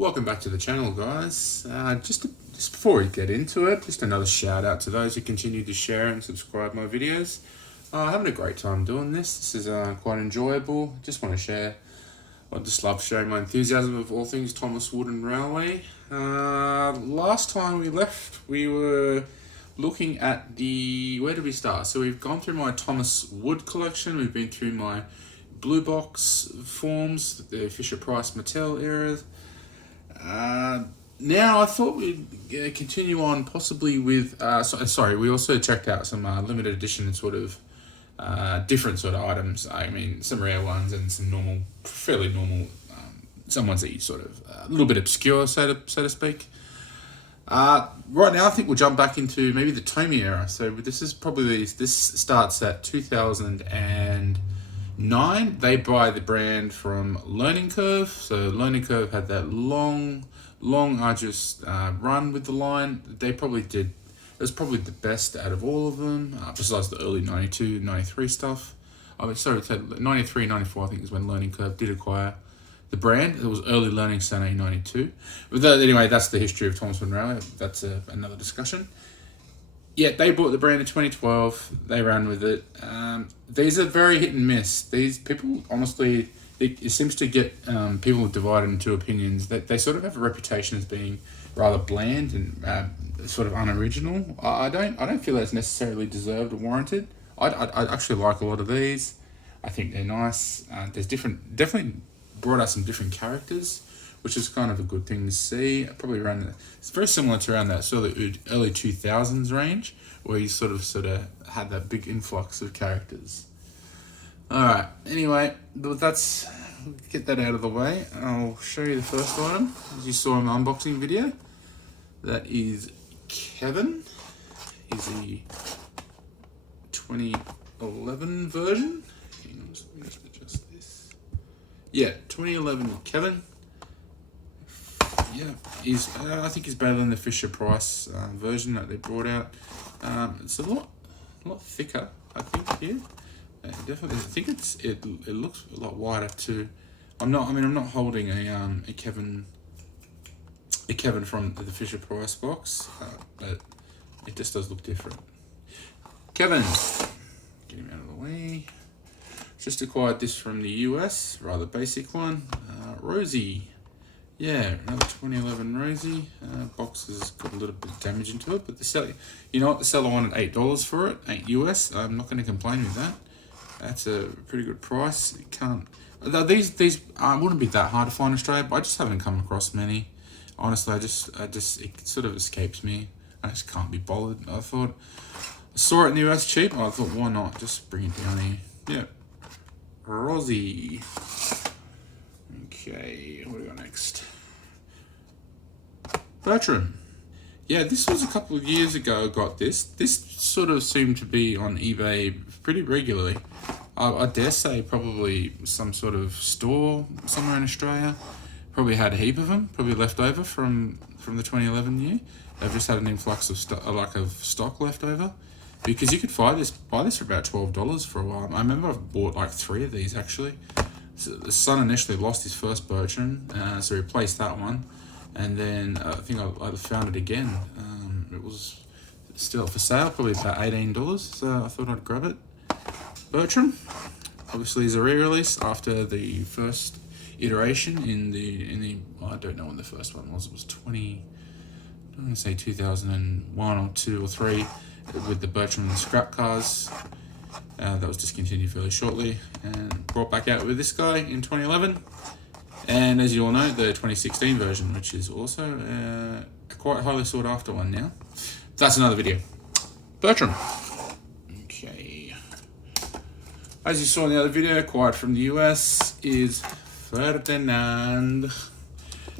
Welcome back to the channel, guys. Just before we get into it, just another shout out to those who continue to share and subscribe my videos. Having a great time doing this. This is quite enjoyable. Just want to share. I just love sharing my enthusiasm of all things Thomas Wood and Railway. Last time we left, we were looking at where did we start? So we've gone through my Thomas Wood collection. We've been through my blue box forms, the Fisher-Price Mattel era. Now I thought we'd continue on possibly with, we also checked out some limited edition sort of different sort of items. I mean, some rare ones and some normal, fairly normal, some ones that you sort of, a little bit obscure, so to speak. Right now I think we'll jump back into maybe the TOMY era. So this starts at 2009. They buy the brand from Learning Curve. So Learning Curve had that long arduous run with the line. They probably did. It was probably the best out of all of them, besides the early 92, 93 stuff. I mean, sorry, 93, 94 I think is when Learning Curve did acquire the brand. It was early Learning Center in 92. But anyway, that's the history of Thomas Wood and Railway. That's another discussion. Yeah, they bought the brand in 2012. They ran with it. These are very hit and miss. These people, honestly, it seems to get people divided into opinions. They sort of have a reputation as being rather bland and sort of unoriginal. I don't feel that's necessarily deserved or warranted. I actually like a lot of these. I think they're nice. There's definitely brought out some different characters, which is kind of a good thing to see. Probably it's very similar to around that sort of early 2000s range, where you sort of had that big influx of characters. All right. Anyway, we'll get that out of the way. I'll show you the first item, as you saw in my unboxing video. That is Kevin. He's the 2011 version. Hang on, let me just adjust this. Yeah, 2011 Kevin. Yeah, I think he's better than the Fisher-Price version that they brought out. It's a lot thicker, I think, here. Definitely, I think it looks a lot wider too. I'm not holding a Kevin from the Fisher-Price box, but it just does look different. Kevin, get him out of the way. Just acquired this from the US, rather basic one. Rosie. Yeah, another 2011 Rosie. Box has got a little bit of damage into it, but the seller wanted $8 for it, $8 US. I'm not going to complain with that. That's a pretty good price. These wouldn't be that hard to find in Australia, but I just haven't come across many. Honestly, it sort of escapes me. I just can't be bothered. I saw it in the US cheap. I thought, why not? Just bring it down here. Yeah. Rosie. Okay, what do we got next? Bertram. Yeah, this was a couple of years ago I got this. This sort of seemed to be on eBay pretty regularly. I dare say probably some sort of store somewhere in Australia. Probably had a heap of them, probably left over from the 2011 year. They've just had an influx of stock left over. Because you could buy this for about $12 for a while. I remember I've bought like 3 of these actually. So the son initially lost his first Bertram, so he replaced that one. And then I think I found it again. It was still for sale, probably about $18. So I thought I'd grab it. Bertram, obviously, is a re-release after the first iteration in the I don't know when the first one was. It was I'm going to say 2001 or 2 or 3 with the Bertram and the scrap cars. That was discontinued fairly shortly and brought back out with this guy in 2011. And as you all know, the 2016 version, which is also a quite highly sought after one now. That's another video. Bertram. Okay. As you saw in the other video, acquired from the US is Ferdinand.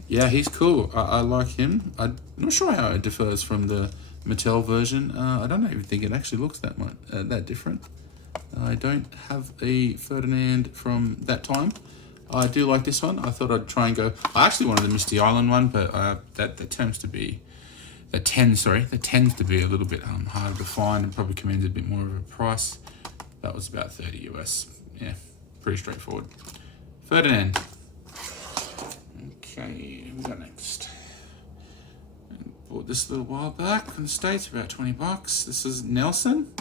Yeah, he's cool. I like him. I'm not sure how it differs from the Mattel version. I don't even think it actually looks that different. I don't have a Ferdinand from that time. I do like this one. I thought I'd try and go. I actually wanted the Misty Island one, but that tends to be a little bit harder to find and probably commands a bit more of a price. That was about 30 US. Yeah, pretty straightforward. Ferdinand. Okay, we got next. Bought this a little while back in the States, about 20 bucks. This is Nelson.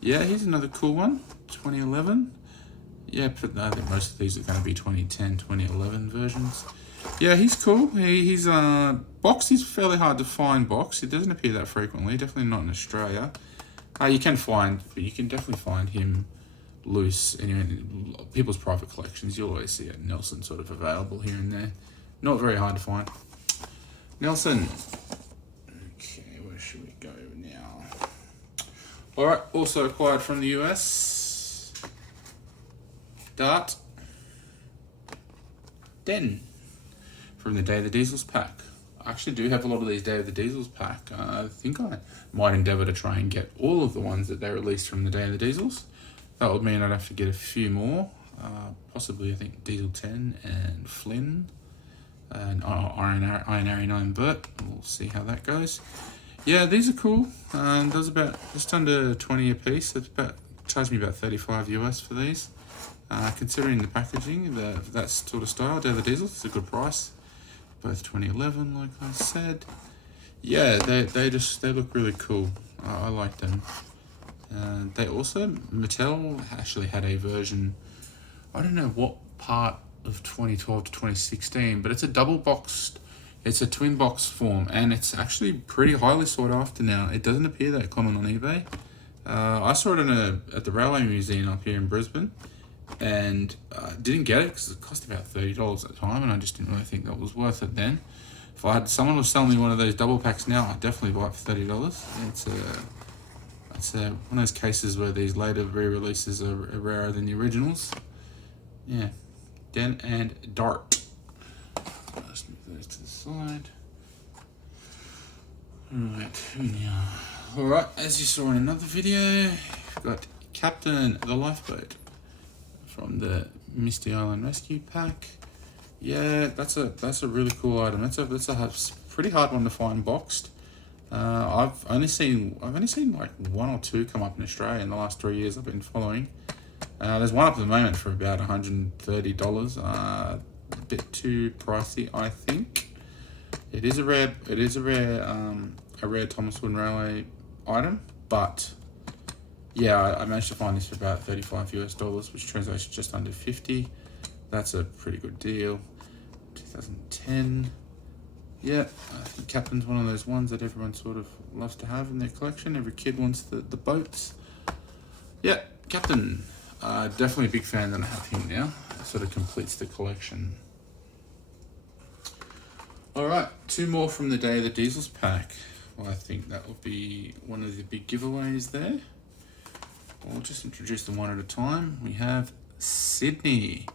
Yeah, here's another cool one, 2011. Yeah, but I think most of these are going to be 2010, 2011 versions. Yeah, he's cool. He's boxed. He's fairly hard to find box. It doesn't appear that frequently. Definitely not in Australia. You can definitely find him loose in people's private collections. You'll always see a Nelson sort of available here and there. Not very hard to find. Nelson. Okay, where should we go now? All right, also acquired from the US. Dart. Den. From the Day of the Diesels pack. I actually do have a lot of these Day of the Diesels pack. I think I might endeavour to try and get all of the ones that they released from the Day of the Diesels. That would mean I'd have to get a few more. Possibly, I think, Diesel 10 and Flynn. And Iron Arry 9 Bert. We'll see how that goes. Yeah, these are cool. And there's about just under 20 a piece. It's charged me about 35 US for these. Considering the packaging, that sort of style, Day of the Diesel, it's a good price. Both 2011, like I said. Yeah, they look really cool. I like them. They also, Mattel actually had a version, I don't know what part of 2012 to 2016, but it's a double boxed, it's a twin box form, and it's actually pretty highly sought after now. It doesn't appear that common on eBay. I saw it at the Railway Museum up here in Brisbane, and didn't get it because it cost about $30 at the time, and I just didn't really think that was worth it then. If someone was selling me one of those double packs now, I'd definitely buy it for $30. It's one of those cases where these later re-releases are rarer than the originals. Yeah, Den and Dart. Let's move those to the side. Alright, who now? Alright, as you saw in another video, we've got Captain the Lifeboat from the Misty Island Rescue Pack. Yeah, that's a really cool item. That's a pretty hard one to find boxed. I've only seen like one or two come up in Australia in the last 3 years I've been following. There's one up at the moment for about $130. A bit too pricey, I think. It is a rare Thomas Wooden Railway item, but yeah, I managed to find this for about 35 US dollars, which translates to just under 50. That's a pretty good deal. 2010. Yeah, I think Captain's one of those ones that everyone sort of loves to have in their collection. Every kid wants the boats. Yeah, Captain. Definitely a big fan that I have him now. It sort of completes the collection. Alright, two more from the Day of the Diesels pack. Well, I think that will be one of the big giveaways there. I'll just introduce them one at a time. We have Sydney.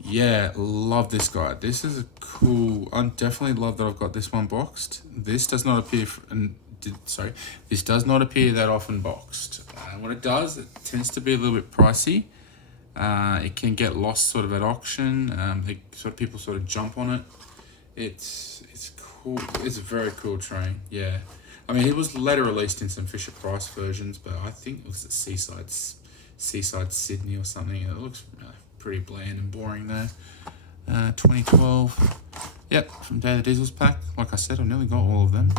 Yeah, love this guy. This is a cool. I definitely love that I've got this one boxed. This does not appear. This does not appear that often boxed. What it does, it tends to be a little bit pricey. It can get lost sort of at auction. People sort of jump on it. It's cool. It's a very cool train. Yeah, I mean, it was later released in some Fisher Price versions, but I think it was at Seaside Sydney or something. It looks pretty bland and boring there. 2012. Yep, from Day of the Diesels pack. Like I said, I nearly got all of them.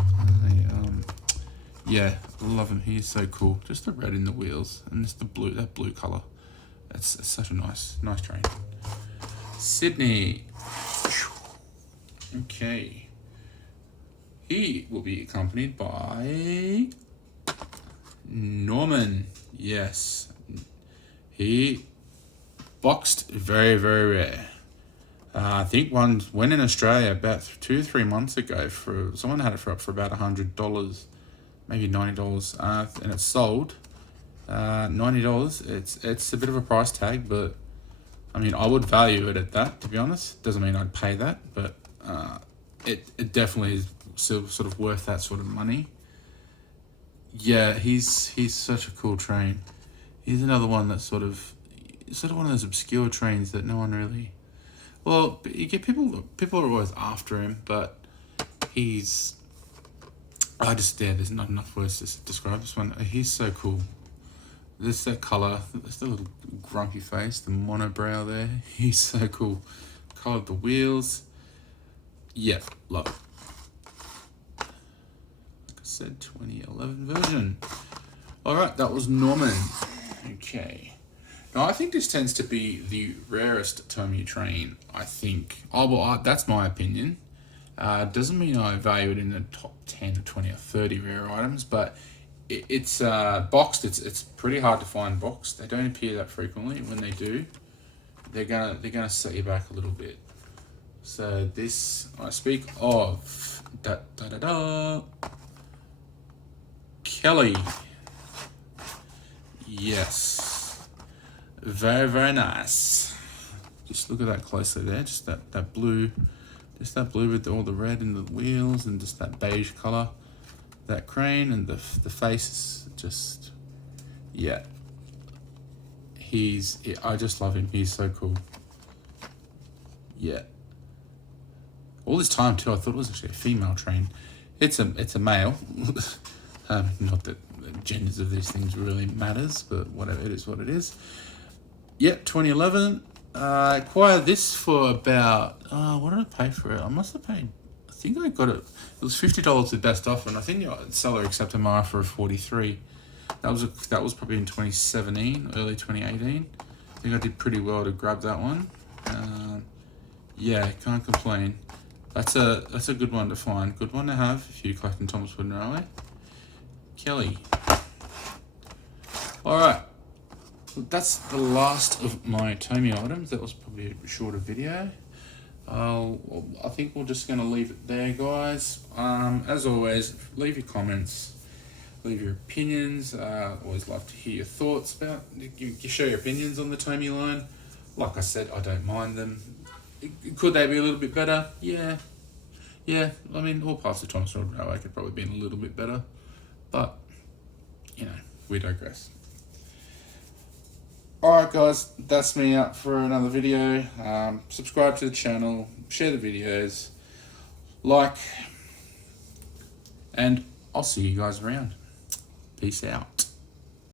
Yeah, love him. He's so cool. Just the red in the wheels and just that blue color. It's such a nice train. Sydney. Okay. He will be accompanied by Norman. Yes. He boxed, very, very rare. I think one went in Australia about 2 or 3 months ago. Someone had it for about $100, maybe $90, and it's sold. $90. It's a bit of a price tag, but I mean, I would value it at that. To be honest, doesn't mean I'd pay that, but it definitely is still sort of worth that sort of money. Yeah, he's such a cool train. He's another one that's sort of one of those obscure trains that no one really. Well, you get people are always after him, but there's not enough words to describe this one. He's so cool. There's that colour, there's the little grumpy face, the monobrow there. He's so cool. Colour of the wheels. Yeah, love it. Like I said, 2011 version. Alright, that was Norman. Okay. Now, I think this tends to be the rarest Tomy train, I think. Oh, well, that's my opinion. Doesn't mean I value it in the top 10 or 20 or 30 rare items, but it's boxed. It's pretty hard to find boxed. They don't appear that frequently. When they do, they're gonna set you back a little bit. So this, I speak of Kelly. Yes, very, very nice. Just look at that closely there. Just that blue, just that blue with all the red in the wheels and just that beige color. That crane and the face is just, yeah. I just love him. He's so cool. Yeah. All this time too, I thought it was actually a female train. It's a male. Not that the genders of these things really matters, but whatever, it is what it is. Yep, 2011. I acquired this for about, what did I pay for it? I must have paid, I think I got it. It was $50 with best offer, and I think the seller accepted my offer of $43. That was probably in 2017, early 2018. I think I did pretty well to grab that one. Yeah, can't complain. That's a good one to find. Good one to have if you're collecting Thomas Wooden Railway. Kelly. Alright. That's the last of my Tomy items. That was probably a shorter video. I think we're just going to leave it there, guys. As always, leave your comments. Leave your opinions. Always love to hear your thoughts about. You share your opinions on the Tomy line. Like I said, I don't mind them. Could they be a little bit better? Yeah. I mean, all parts of Thomas Wooden Railway could probably be a little bit better, but we digress. Alright, guys, that's me out for another video. Subscribe to the channel, share the videos, like, and I'll see you guys around. Peace out.